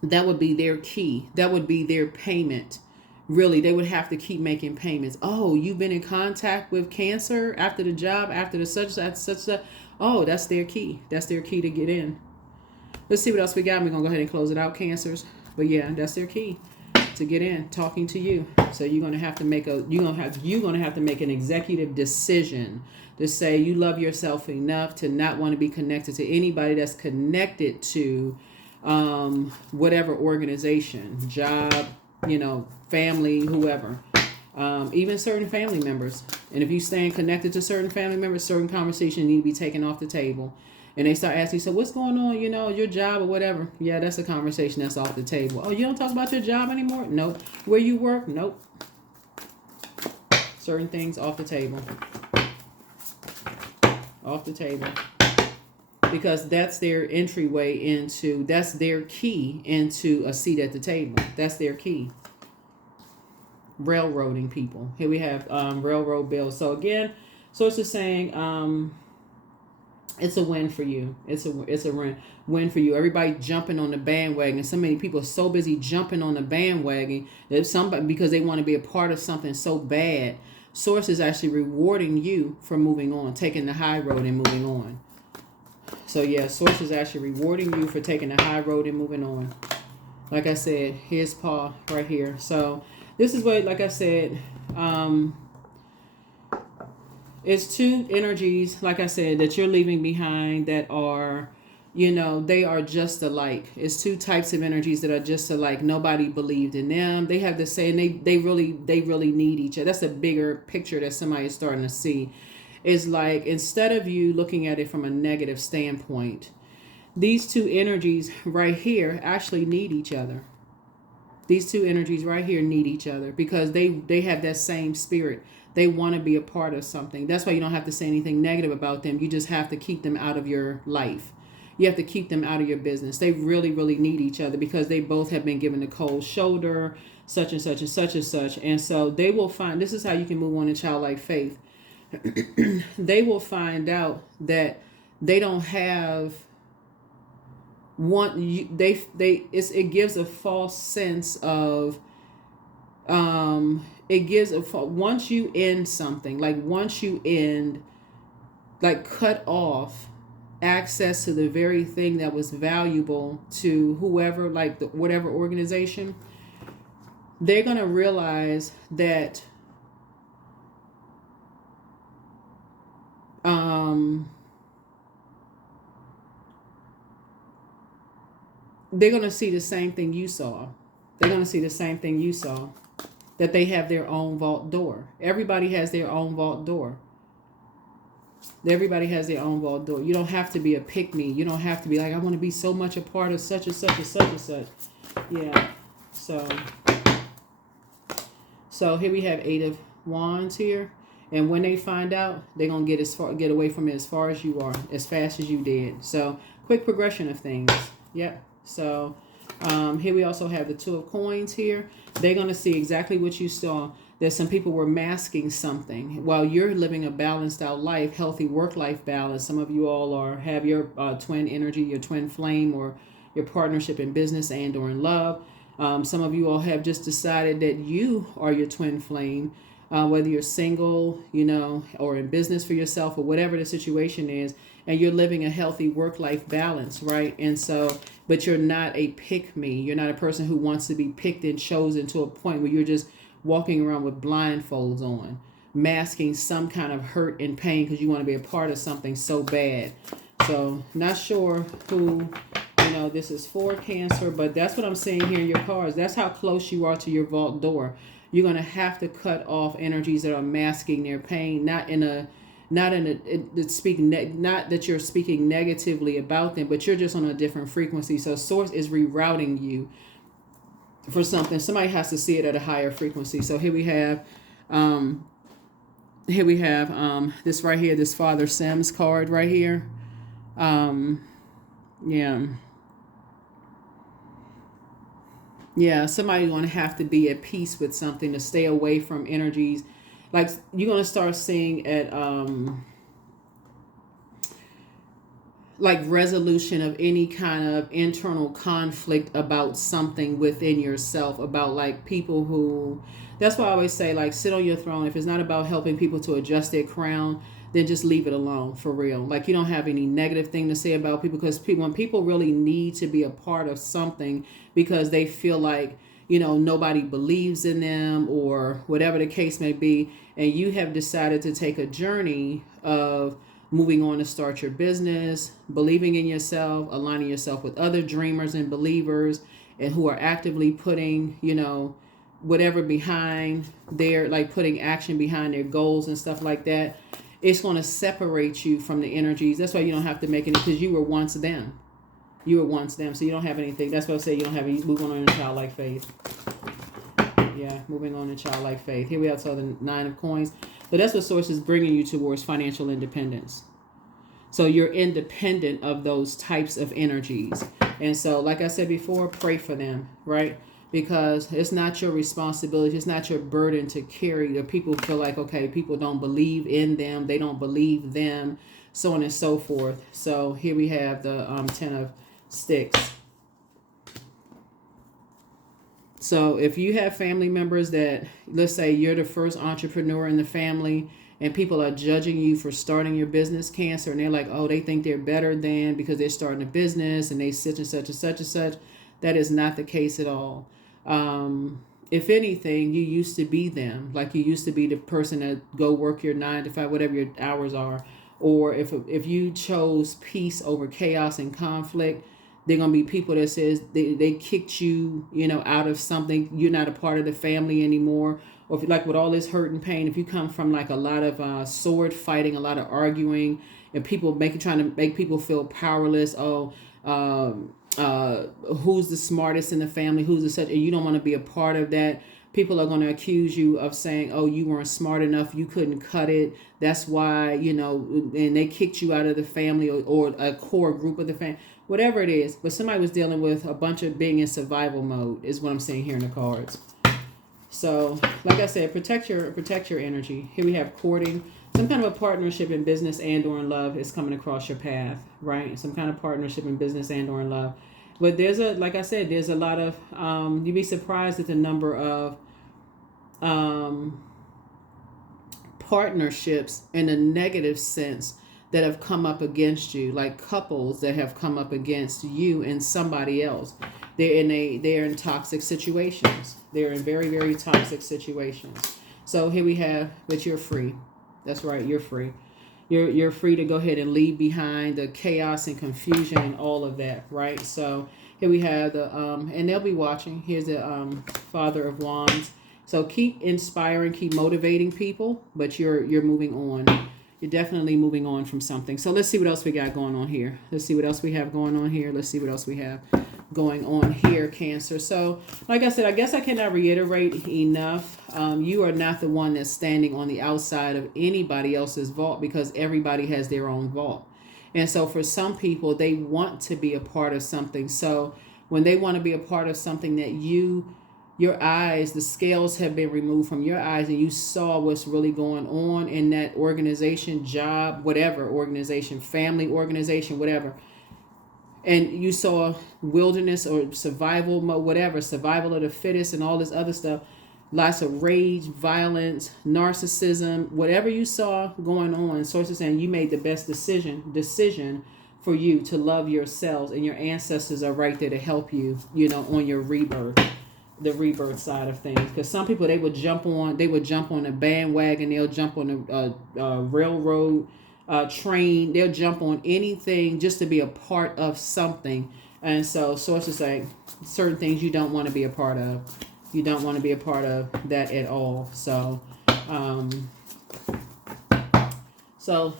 their key. That would be their payment. Really, they would have to keep making payments. Oh, you've been in contact with Cancer after the job, after the such. Oh, that's their key. That's their key to get in. Let's see what else we got. We're going to go ahead and close it out, Cancers. But yeah, that's their key to get in, talking to you. So you're going to have to make an executive decision to say you love yourself enough to not want to be connected to anybody that's connected to whatever organization, job, you know, family, whoever, even certain family members. And if you staying connected to certain family members, certain conversations need to be taken off the table. And they start asking, so what's going on, you know, your job or whatever? Yeah, that's a conversation that's off the table. Oh, you don't talk about your job anymore? Nope. Where you work? Nope. Certain things off the table. Off the table. Because that's their entryway into, that's their key into a seat at the table. That's their key. Railroading people. Here we have railroad bills. So again, source is saying, it's a win for you. It's a win for you. Everybody jumping on the bandwagon. So many people are so busy jumping on the bandwagon that somebody, because they want to be a part of something so bad. Source is actually rewarding you for moving on, taking the high road and moving on. So yeah, Source is actually rewarding you for taking the high road and moving on. Like I said, here's Paul right here. So this is what, like I said, it's two energies, like I said, that you're leaving behind that are, you know, they are just alike. It's two types of energies that are just alike. Nobody believed in them. They have the same, they really need each other. That's a bigger picture that somebody is starting to see. It's like, instead of you looking at it from a negative standpoint, these two energies right here actually need each other. These two energies right here need each other because they have that same spirit. They want to be a part of something. That's why you don't have to say anything negative about them. You just have to keep them out of your life. You have to keep them out of your business. They really, really need each other because they both have been given the cold shoulder, such and such and such and such. And so they will find, this is how you can move on in childlike faith. They will find out that they don't have it gives a false sense of, once you end something, like once you end, like cut off access to the very thing that was valuable to whoever, like whatever organization, they're going to realize that they're going to see the same thing you saw. They're going to see the same thing you saw. That they have their own vault door. Everybody has their own vault door. Everybody has their own vault door. You don't have to be a pick-me. You don't have to be like, I want to be so much a part of such and such and such and such. Yeah. So here we have 8 of Wands here. And when they find out, they're gonna get away from it as far as you are, as fast as you did. So quick progression of things. Yep. So here we also have the Two of Coins here. They're gonna see exactly what you saw. That some people were masking something while you're living a balanced out life, healthy work-life balance. Some of you all have your twin energy, your twin flame, or your partnership in business and or in love. Some of you all have just decided that you are your twin flame, whether you're single, or in business for yourself or whatever the situation is, and you're living a healthy work-life balance, right? And so, but you're not a pick-me. You're not a person who wants to be picked and chosen to a point where you're just walking around with blindfolds on, masking some kind of hurt and pain because you want to be a part of something so bad. So not sure who, this is for, Cancer, but that's what I'm seeing here in your cards. That's how close you are to your vault door. You're going to have to cut off energies that are masking their pain, not that you're speaking negatively about them, but you're just on a different frequency. So source is rerouting you for something. Somebody has to see it at a higher frequency. So here we have this right here, this Father Sims card right here. Somebody's going to have to be at peace with something to stay away from energies. Like you're going to start seeing at like resolution of any kind of internal conflict about something within yourself, about like people who, that's why I always say, like, sit on your throne. If it's not about helping people to adjust their crown, then just leave it alone, for real. Like, you don't have any negative thing to say about people, because when people really need to be a part of something because they feel like, nobody believes in them or whatever the case may be, and you have decided to take a journey of moving on to start your business, believing in yourself, aligning yourself with other dreamers and believers, and who are actively putting, whatever behind their, like putting action behind their goals and stuff like that. It's going to separate you from the energies. That's why you don't have to make any, because you were once them. You were once them. So you don't have anything. That's why I say you don't have any, moving on in childlike faith. Yeah, moving on in childlike faith. Here we have the Nine of Coins. So that's what source is bringing you towards, financial independence. So you're independent of those types of energies. And so, like I said before, pray for them, right? Because it's not your responsibility. It's not your burden to carry. Or people feel like, okay, people don't believe in them. They don't believe them, so on and so forth. So here we have the Ten of Sticks. So if you have family members that, let's say you're the first entrepreneur in the family and people are judging you for starting your business, Cancer, and they're like, oh, they think they're better than because they're starting a business and they such and such and such and such. That is not the case at all. If anything, you used to be them. Like you used to be the person that go work your 9 to 5, whatever your hours are. Or if you chose peace over chaos and conflict, they're going to be people that says they kicked you, out of something. You're not a part of the family anymore. Or if you like with all this hurt and pain, if you come from like a lot of sword fighting, a lot of arguing, and people trying to make people feel powerless. Who's the smartest in the family? Who's the such? And you don't want to be a part of that. People are going to accuse you of saying, oh, you weren't smart enough. You couldn't cut it. That's why, and they kicked you out of the family or a core group of the family. Whatever it is, but somebody was dealing with a bunch of being in survival mode is what I'm seeing here in the cards. So, like I said, protect your energy. Here we have courting. Some kind of a partnership in business and or in love is coming across your path, right? Some kind of partnership in business and or in love. But there's a lot of, you'd be surprised at the number of partnerships in a negative sense that have come up against you, like couples that have come up against you and somebody else. They're in toxic situations. They're in very, very toxic situations. So here we have, but you're free. That's right, you're free. You're free to go ahead and leave behind the chaos and confusion and all of that, right? So here we have the and they'll be watching. Here's the Father of Wands. So keep inspiring, keep motivating people, but you're moving on. You're definitely moving on from something. So let's see what else we got going on here. Let's see what else we have going on here. Let's see what else we have. going on here, Cancer. So, like I said, I guess I cannot reiterate enough. You are not the one that's standing on the outside of anybody else's vault, because everybody has their own vault. And so for some people, they want to be a part of something. So when they want to be a part of something that your eyes, the scales have been removed from your eyes, and you saw what's really going on in that organization, job, whatever organization, family organization, whatever. And you saw wilderness or survival mode, whatever, survival of the fittest and all this other stuff. Lots of rage, violence, narcissism, whatever you saw going on. Sources saying you made the best decision for you to love yourselves, and your ancestors are right there to help you, on your rebirth, the rebirth side of things. Because some people, they would jump on a bandwagon, they'll jump on a railroad, train, they'll jump on anything just to be a part of something. And so sources say certain things you don't want to be a part of. You don't want to be a part of that at all. So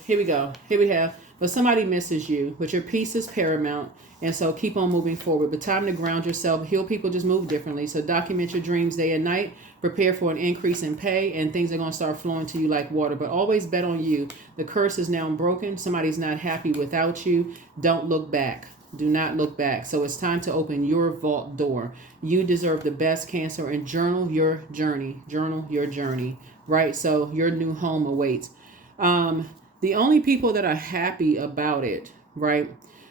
here we go. Here we have, but somebody misses you, but your peace is paramount. And so keep on moving forward. But time to ground yourself. Heal people just move differently. So document your dreams day and night. Prepare for an increase in pay, and things are going to start flowing to you like water. But always bet on you. The curse is now broken. Somebody's not happy without you. Don't look back. Do not look back. So it's time to open your vault door. You deserve the best, Cancer, and journal your journey. Journal your journey, right? So your new home awaits. The only people that are happy about it, right?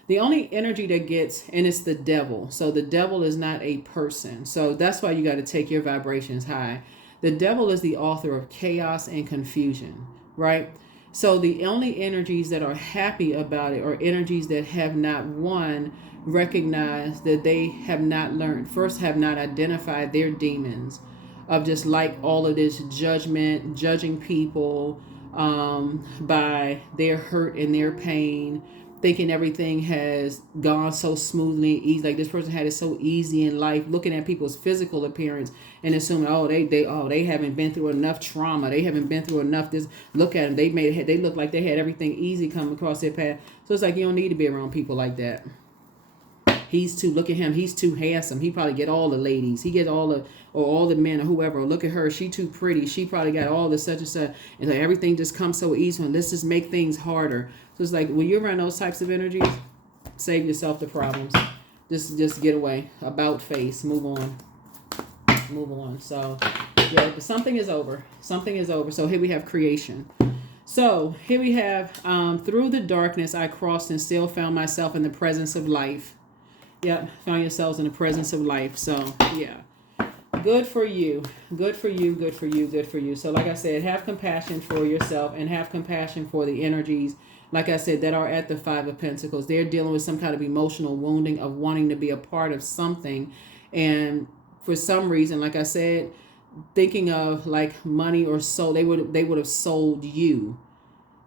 The only energy that gets, and it's the devil. So the devil is not a person. So that's why you got to take your vibrations high. The devil is the author of chaos and confusion, right? So the only energies that are happy about it are energies that have not, one, recognized that they have not learned, first have not identified their demons of just like all of this judgment, judging people by their hurt and their pain, thinking everything has gone so smoothly, easy, like this person had it so easy in life, looking at people's physical appearance and assuming, they haven't been through enough trauma, they haven't been through enough this. Look at them, they look like they had everything easy coming across their path. So it's like you don't need to be around people like that. Look at him, he's too handsome. He probably get all the ladies. He get all the men or whoever. Or look at her, she too pretty. She probably got all the such and such. And like everything just comes so easy, and let's just make things harder. So it's like when you're around those types of energies, save yourself the problems. Just get away. About face. Move on. So yeah, but something is over. So here we have creation. So here we have through the darkness I crossed and still found myself in the presence of life. Yep, found yourselves in the presence of life. So, yeah. Good for you. So, like I said, have compassion for yourself and have compassion for the energies, like I said, that are at the Five of Pentacles. They're dealing with some kind of emotional wounding of wanting to be a part of something. And for some reason, like I said, thinking of like money or soul, they would have sold you.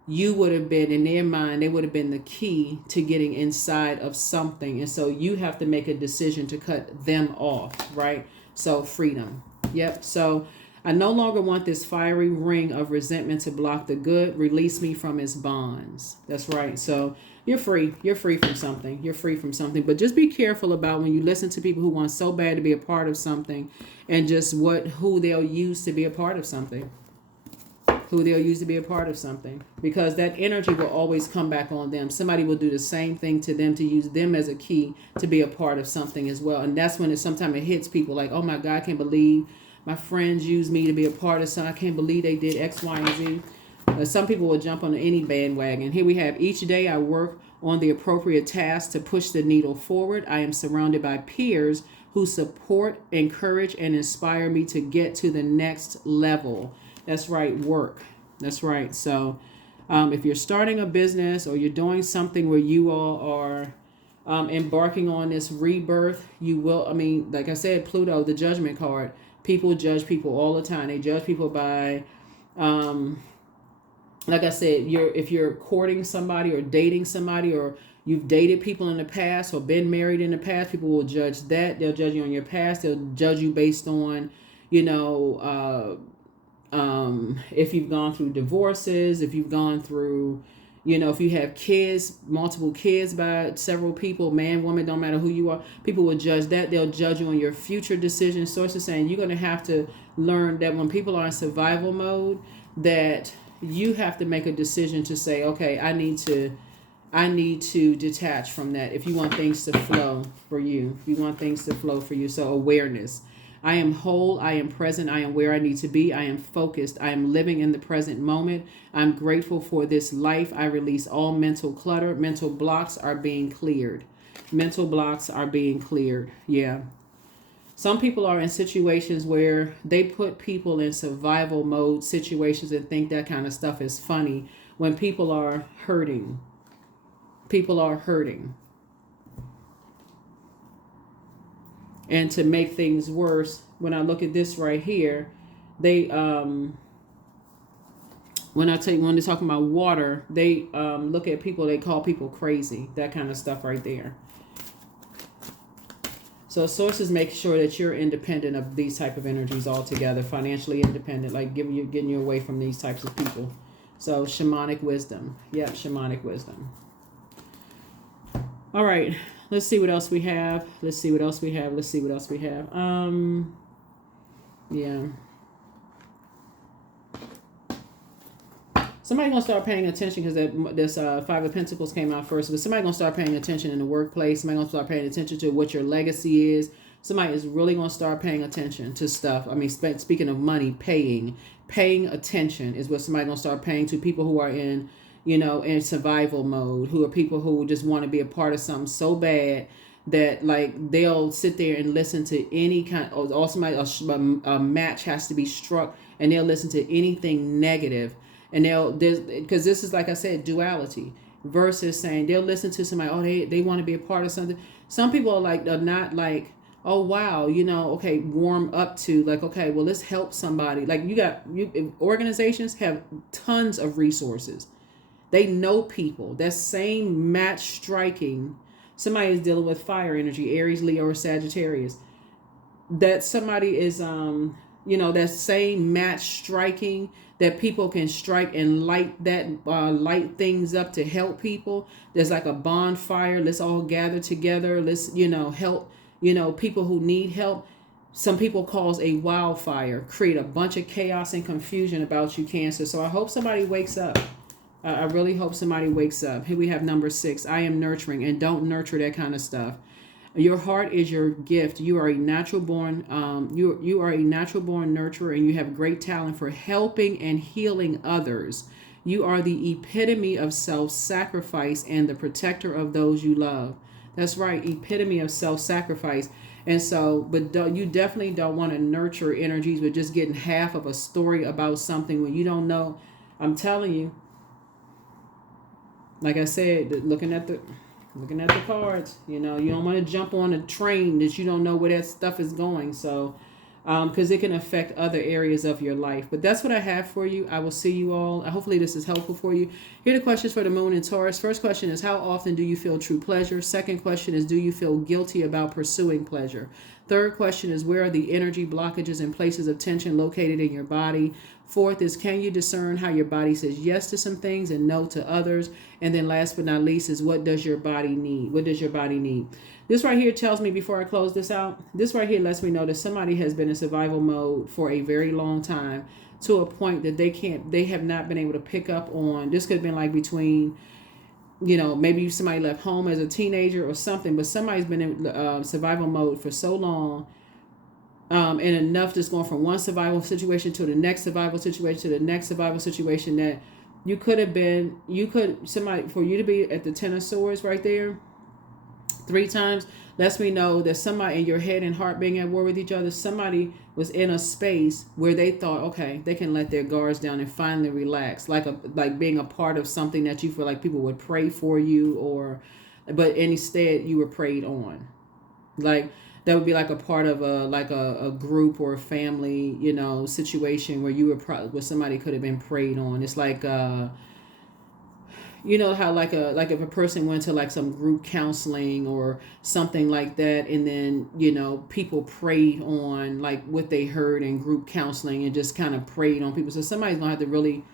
You would have been, in their mind, they would have been the key to getting inside of something. And so you have to make a decision to cut them off, right? So freedom. Yep. So I no longer want this fiery ring of resentment to block the good. Release me from its bonds. That's right. So you're free. You're free from something. But just be careful about when you listen to people who want so bad to be a part of something, and just who they'll use to be a part of something. Because that energy will always come back on them. Somebody will do the same thing to them to use them as a key to be a part of something as well. And that's when sometimes it hits people like, oh my God, I can't believe my friends used me to be a part of something. I can't believe they did X, Y, and Z. Some people will jump on any bandwagon. Here we have, each day I work on the appropriate task to push the needle forward. I am surrounded by peers who support, encourage, and inspire me to get to the next level. That's right, work. That's right. So if you're starting a business or you're doing something where you all are embarking on this rebirth, you will, like I said, Pluto, the judgment card, people judge people all the time. They judge people by, like I said, if you're courting somebody or dating somebody, or you've dated people in the past or been married in the past, people will judge that. They'll judge you on your past. They'll judge you based on, if you've gone through divorces, if you've gone through, You know, if you have kids, multiple kids by several people, man, woman, don't matter who you are, people will judge that. They'll judge you on your future decisions. Source is saying you're going to have to learn that when people are in survival mode, that you have to make a decision to say, okay, I need to detach from that if you want things to flow for you. If you want things to flow for you. So awareness. I am whole. I am present. I am where I need to be. I am focused. I am living in the present moment. I'm grateful for this life. I release all mental clutter. Mental blocks are being cleared. Mental blocks are being cleared. Yeah. Some people are in situations where they put people in survival mode situations and think that kind of stuff is funny when people are hurting. People are hurting. And to make things worse, when I look at this right here, they when they're talking about water, they look at people, they call people crazy, that kind of stuff right there. So sources make sure that you're independent of these type of energies altogether, financially independent, like getting you away from these types of people. So shamanic wisdom. Yep, shamanic wisdom. All right. Let's see what else we have. Let's see what else we have. Yeah. Somebody gonna start paying attention because this Five of Pentacles came out first. But somebody gonna start paying attention in the workplace. Somebody gonna start paying attention to what your legacy is. Somebody is really gonna start paying attention to stuff. I mean, speaking of money, paying attention is what somebody gonna start paying to people who are in survival mode, who are people who just want to be a part of something so bad that like they'll sit there and listen to any kind of, or somebody, a match has to be struck and they'll listen to anything negative, and because this is, like I said, duality versus saying they'll listen to somebody, oh, they want to be a part of something. Some people are not like, oh wow, okay, warm up to like, okay, well, let's help somebody. Like organizations have tons of resources. They know people. That same match striking, somebody is dealing with fire energy, Aries, Leo, or Sagittarius. That somebody is, that same match striking, that people can strike and light light things up to help people. There's like a bonfire. Let's all gather together. Let's, help, people who need help. Some people cause a wildfire, create a bunch of chaos and confusion about you, Cancer. So I hope somebody wakes up. I really hope somebody wakes up. Here we have number 6. I am nurturing, and don't nurture that kind of stuff. Your heart is your gift. You are a natural born. You are a natural born nurturer, and you have great talent for helping and healing others. You are the epitome of self-sacrifice and the protector of those you love. That's right, epitome of self-sacrifice. And so, but you definitely don't want to nurture energies with just getting half of a story about something when you don't know. I'm telling you. Like I said, looking at the cards, you don't want to jump on a train that you don't know where that stuff is going. So, because it can affect other areas of your life. But that's what I have for you. I will see you all. Hopefully this is helpful for you. Here are the questions for the moon and Taurus. First question is, how often do you feel true pleasure? Second question is, do you feel guilty about pursuing pleasure? Third question is, where are the energy blockages and places of tension located in your body? Fourth is, can you discern how your body says yes to some things and no to others? And then last but not least is, what does your body need? What does your body need? This right here tells me, before I close this out, this right here lets me know that somebody has been in survival mode for a very long time, to a point that they have not been able to pick up on. This could have been like between, maybe somebody left home as a teenager or something, but somebody's been in survival mode for so long. And enough just going from one survival situation to the next survival situation to the next survival situation, that somebody, for you to be at the Ten of Swords right there 3 times, lets me know that somebody in your head and heart being at war with each other, somebody was in a space where they thought, okay, they can let their guards down and finally relax, like being a part of something that you feel like people would pray for you, but instead you were preyed on. Like, that would be like a part of a group or a family, situation where you were where somebody could have been preyed on. It's like how like if a person went to like some group counseling or something like that, and then people preyed on like what they heard in group counseling and just kind of preyed on people. So somebody's gonna have to really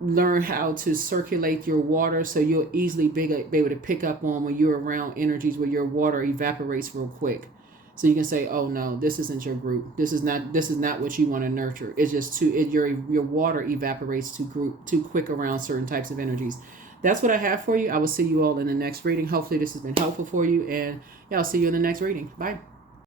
learn how to circulate your water, so you'll easily be able to pick up on when you're around energies where your water evaporates real quick. So you can say, oh no, this isn't your group. This is not what you want to nurture. It's just your water evaporates too quick around certain types of energies. That's what I have for you. I will see you all in the next reading. Hopefully this has been helpful for you, and yeah, I'll see you in the next reading. Bye.